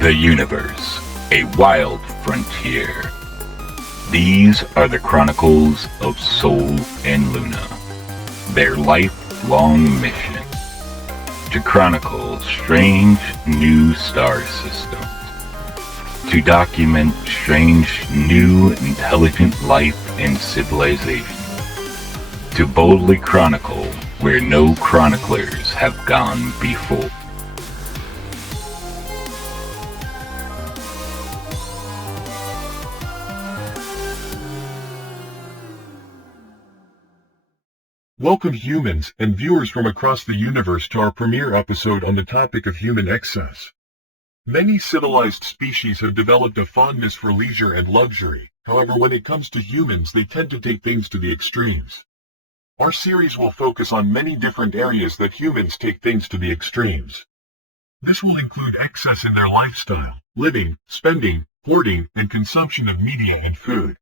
The universe, a wild frontier. These are the chronicles of Sol and Luna. Their lifelong mission: to chronicle strange new star systems, to document strange new intelligent life and civilization, to boldly chronicle where no chroniclers have gone before. Welcome humans and viewers from across the universe to our premiere episode on the topic of human excess. Many civilized species have developed a fondness for leisure and luxury. However, when it comes to humans, they tend to take things to the extremes. Our series will focus on many different areas that humans take things to the extremes. This will include excess in their lifestyle, living, spending, hoarding, and consumption of media and food.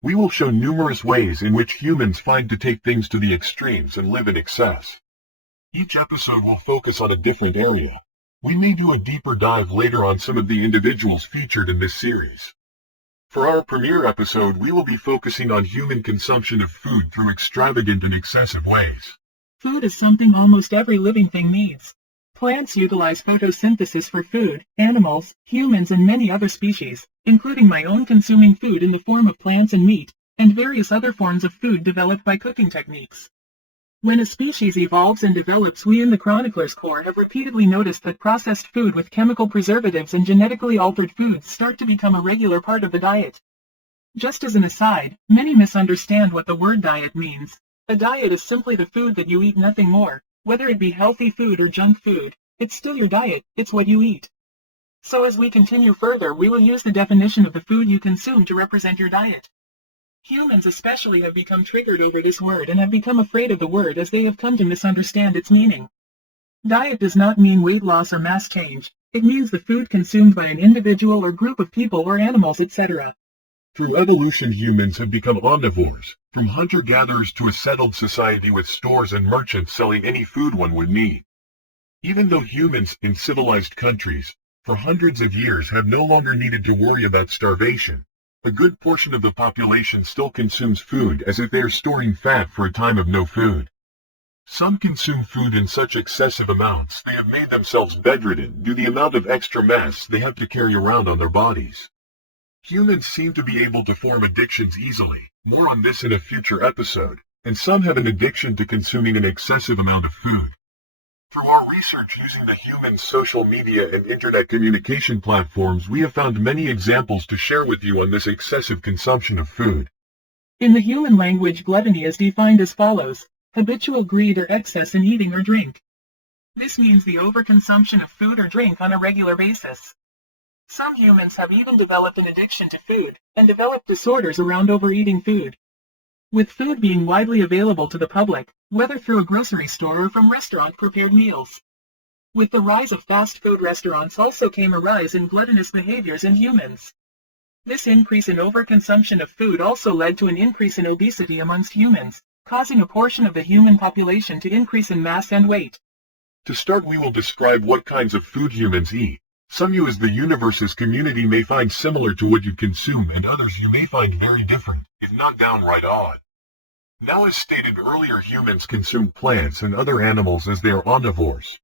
We will show numerous ways in which humans find to take things to the extremes and live in excess. Each episode will focus on a different area. We may do a deeper dive later on some of the individuals featured in this series. For our premiere episode, we will be focusing on human consumption of food through extravagant and excessive ways. Food is something almost every living thing needs. Plants utilize photosynthesis for food, animals, humans and many other species, including my own, consuming food in the form of plants and meat, and various other forms of food developed by cooking techniques. When a species evolves and develops, we in the Chronicler's Corps have repeatedly noticed that processed food with chemical preservatives and genetically altered foods start to become a regular part of the diet. Just as an aside, many misunderstand what the word diet means. A diet is simply the food that you eat, nothing more. Whether it be healthy food or junk food, it's still your diet, it's what you eat. So as we continue further, we will use the definition of the food you consume to represent your diet. Humans especially have become triggered over this word and have become afraid of the word as they have come to misunderstand its meaning. Diet does not mean weight loss or mass change. It means the food consumed by an individual or group of people or animals, etc. Through evolution, humans have become omnivores, from hunter-gatherers to a settled society with stores and merchants selling any food one would need. Even though humans in civilized countries, for hundreds of years, have no longer needed to worry about starvation, a good portion of the population still consumes food as if they are storing fat for a time of no food. Some consume food in such excessive amounts they have made themselves bedridden due to the amount of extra mass they have to carry around on their bodies. Humans seem to be able to form addictions easily, more on this in a future episode, and some have an addiction to consuming an excessive amount of food. Through our research using the human social media and internet communication platforms, we have found many examples to share with you on this excessive consumption of food. In the human language, gluttony is defined as follows: habitual greed or excess in eating or drink. This means the overconsumption of food or drink on a regular basis. Some humans have even developed an addiction to food, and developed disorders around overeating food. With food being widely available to the public, whether through a grocery store or from restaurant-prepared meals. With the rise of fast food restaurants also came a rise in gluttonous behaviors in humans. This increase in overconsumption of food also led to an increase in obesity amongst humans, causing a portion of the human population to increase in mass and weight. To start, we will describe what kinds of food humans eat. Some you as the universe's community may find similar to what you consume, and others you may find very different, if not downright odd. Now, as stated earlier, humans consume plants and other animals as they are omnivores.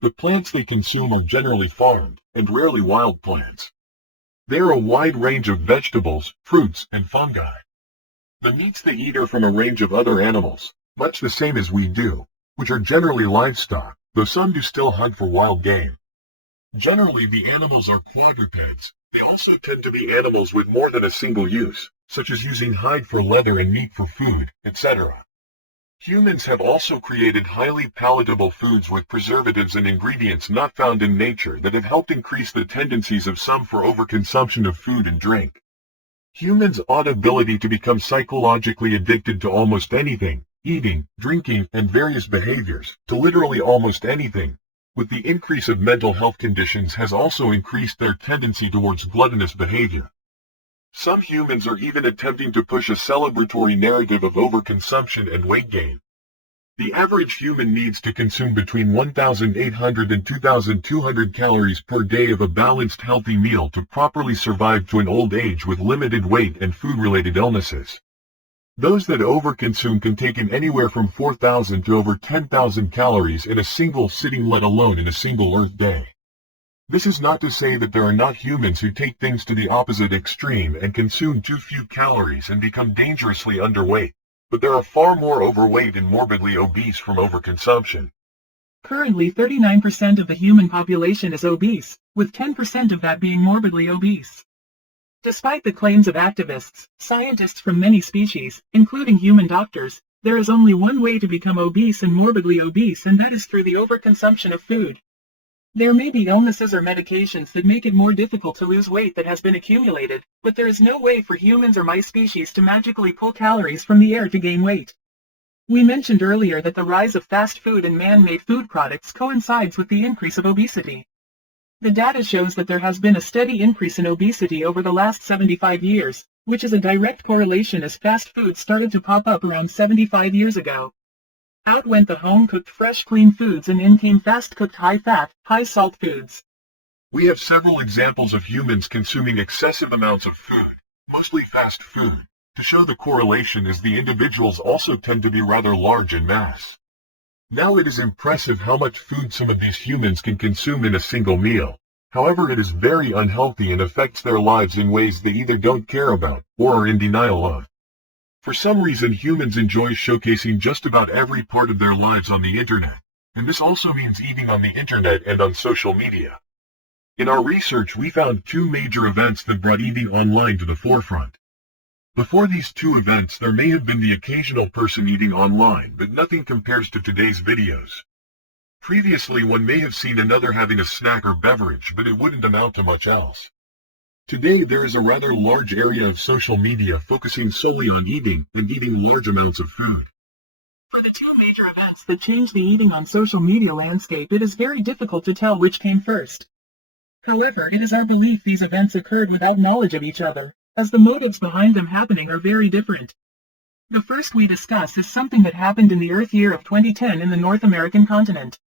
The plants they consume are generally farmed, and rarely wild plants. There are a wide range of vegetables, fruits, and fungi. The meats they eat are from a range of other animals, much the same as we do, which are generally livestock, though some do still hunt for wild game. Generally, the animals are quadrupeds. They also tend to be animals with more than a single use, such as using hide for leather and meat for food, etc. Humans have also created highly palatable foods with preservatives and ingredients not found in nature that have helped increase the tendencies of some for overconsumption of food and drink. Humans' odd ability to become psychologically addicted to almost anything, eating, drinking, and various behaviors, to literally almost anything, with the increase of mental health conditions has also increased their tendency towards gluttonous behavior. Some humans are even attempting to push a celebratory narrative of overconsumption and weight gain. The average human needs to consume between 1,800 and 2,200 calories per day of a balanced healthy meal to properly survive to an old age with limited weight and food-related illnesses. Those that overconsume can take in anywhere from 4,000 to over 10,000 calories in a single sitting, let alone in a single Earth day. This is not to say that there are not humans who take things to the opposite extreme and consume too few calories and become dangerously underweight, but there are far more overweight and morbidly obese from overconsumption. Currently 39% of the human population is obese, with 10% of that being morbidly obese. Despite the claims of activists, scientists from many species, including human doctors, there is only one way to become obese and morbidly obese, and that is through the overconsumption of food. There may be illnesses or medications that make it more difficult to lose weight that has been accumulated, but there is no way for humans or my species to magically pull calories from the air to gain weight. We mentioned earlier that the rise of fast food and man-made food products coincides with the increase of obesity. The data shows that there has been a steady increase in obesity over the last 75 years, which is a direct correlation as fast food started to pop up around 75 years ago. Out went the home-cooked fresh clean foods and in came fast-cooked high-fat, high-salt foods. We have several examples of humans consuming excessive amounts of food, mostly fast food, to show the correlation, as the individuals also tend to be rather large in mass. Now it is impressive how much food some of these humans can consume in a single meal. However, it is very unhealthy and affects their lives in ways they either don't care about or are in denial of. For some reason, humans enjoy showcasing just about every part of their lives on the internet, and this also means eating on the internet and on social media. In our research, we found two major events that brought eating online to the forefront. Before these two events, there may have been the occasional person eating online, but nothing compares to today's videos. Previously, one may have seen another having a snack or beverage, but it wouldn't amount to much else. Today, there is a rather large area of social media focusing solely on eating and eating large amounts of food. For the two major events that changed the eating on social media landscape, it is very difficult to tell which came first. However, it is our belief these events occurred without knowledge of each other, as the motives behind them happening are very different. The first we discuss is something that happened in the Earth year of 2010 in the North American continent.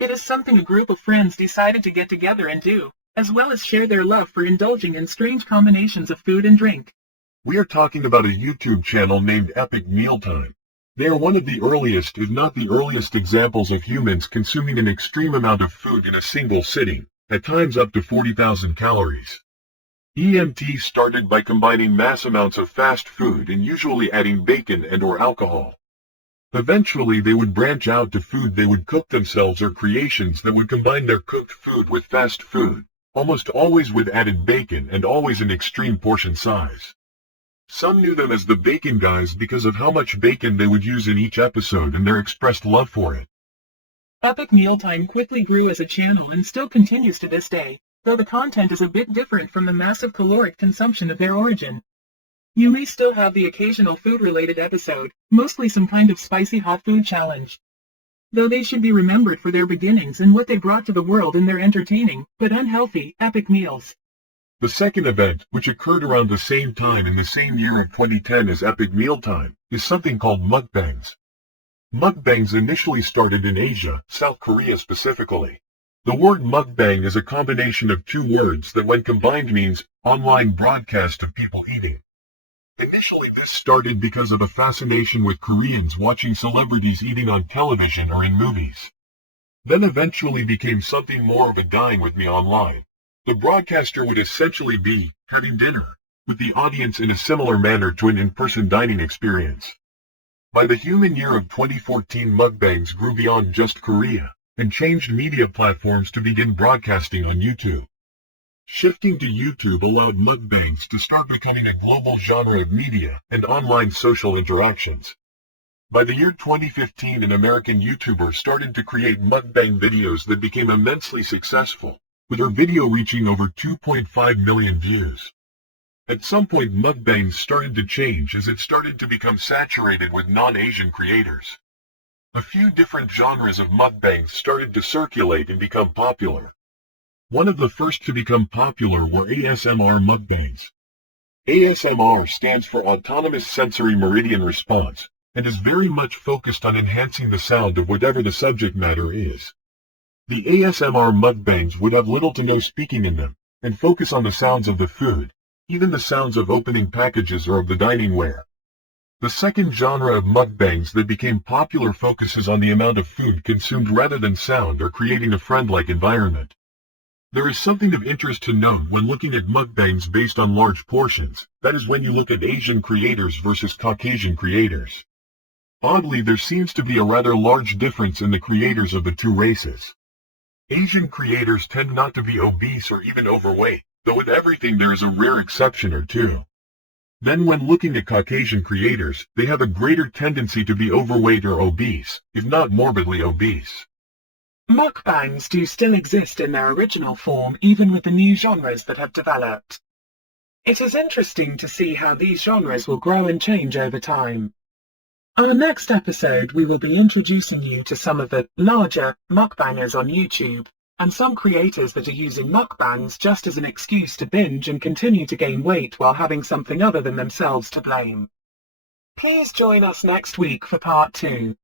It is something a group of friends decided to get together and do, as well as share their love for indulging in strange combinations of food and drink. We are talking about a YouTube channel named Epic Mealtime. They are one of the earliest, if not the earliest, examples of humans consuming an extreme amount of food in a single sitting, at times up to 40,000 calories. EMT started by combining mass amounts of fast food and usually adding bacon and/or alcohol. Eventually, they would branch out to food they would cook themselves or creations that would combine their cooked food with fast food, almost always with added bacon and always in extreme portion size. Some knew them as the Bacon Guys because of how much bacon they would use in each episode and their expressed love for it. Epic Mealtime quickly grew as a channel and still continues to this day, though the content is a bit different from the massive caloric consumption of their origin. You may still have the occasional food-related episode, mostly some kind of spicy hot food challenge. Though they should be remembered for their beginnings and what they brought to the world in their entertaining, but unhealthy, epic meals. The second event, which occurred around the same time in the same year of 2010 as Epic Mealtime, is something called Mukbangs. Mukbangs initially started in Asia, South Korea specifically. The word mukbang is a combination of two words that when combined means online broadcast of people eating. Initially, this started because of a fascination with Koreans watching celebrities eating on television or in movies. Then eventually became something more of a dine with me online. The broadcaster would essentially be having dinner with the audience in a similar manner to an in-person dining experience. By the human year of 2014, mukbangs grew beyond just Korea and changed media platforms to begin broadcasting on YouTube. Shifting to YouTube allowed mukbangs to start becoming a global genre of media and online social interactions. By the year 2015, an American YouTuber started to create mukbang videos that became immensely successful, with her video reaching over 2.5 million views. At some point, mukbangs started to change as it started to become saturated with non-Asian creators. A few different genres of mukbangs started to circulate and become popular. One of the first to become popular were ASMR mukbangs. ASMR stands for Autonomous Sensory Meridian Response, and is very much focused on enhancing the sound of whatever the subject matter is. The ASMR mukbangs would have little to no speaking in them, and focus on the sounds of the food, even the sounds of opening packages or of the dining ware. The second genre of mukbangs that became popular focuses on the amount of food consumed rather than sound or creating a friend-like environment. There is something of interest to note when looking at mukbangs based on large portions, that is when you look at Asian creators versus Caucasian creators. Oddly, there seems to be a rather large difference in the creators of the two races. Asian creators tend not to be obese or even overweight, though with everything there is a rare exception or two. Then when looking at Caucasian creators, they have a greater tendency to be overweight or obese, if not morbidly obese. Mukbangs do still exist in their original form even with the new genres that have developed. It is interesting to see how these genres will grow and change over time. Our next episode we will be introducing you to some of the larger mukbangers on YouTube, and some creators that are using mukbangs just as an excuse to binge and continue to gain weight while having something other than themselves to blame. Please join us next week for part 2.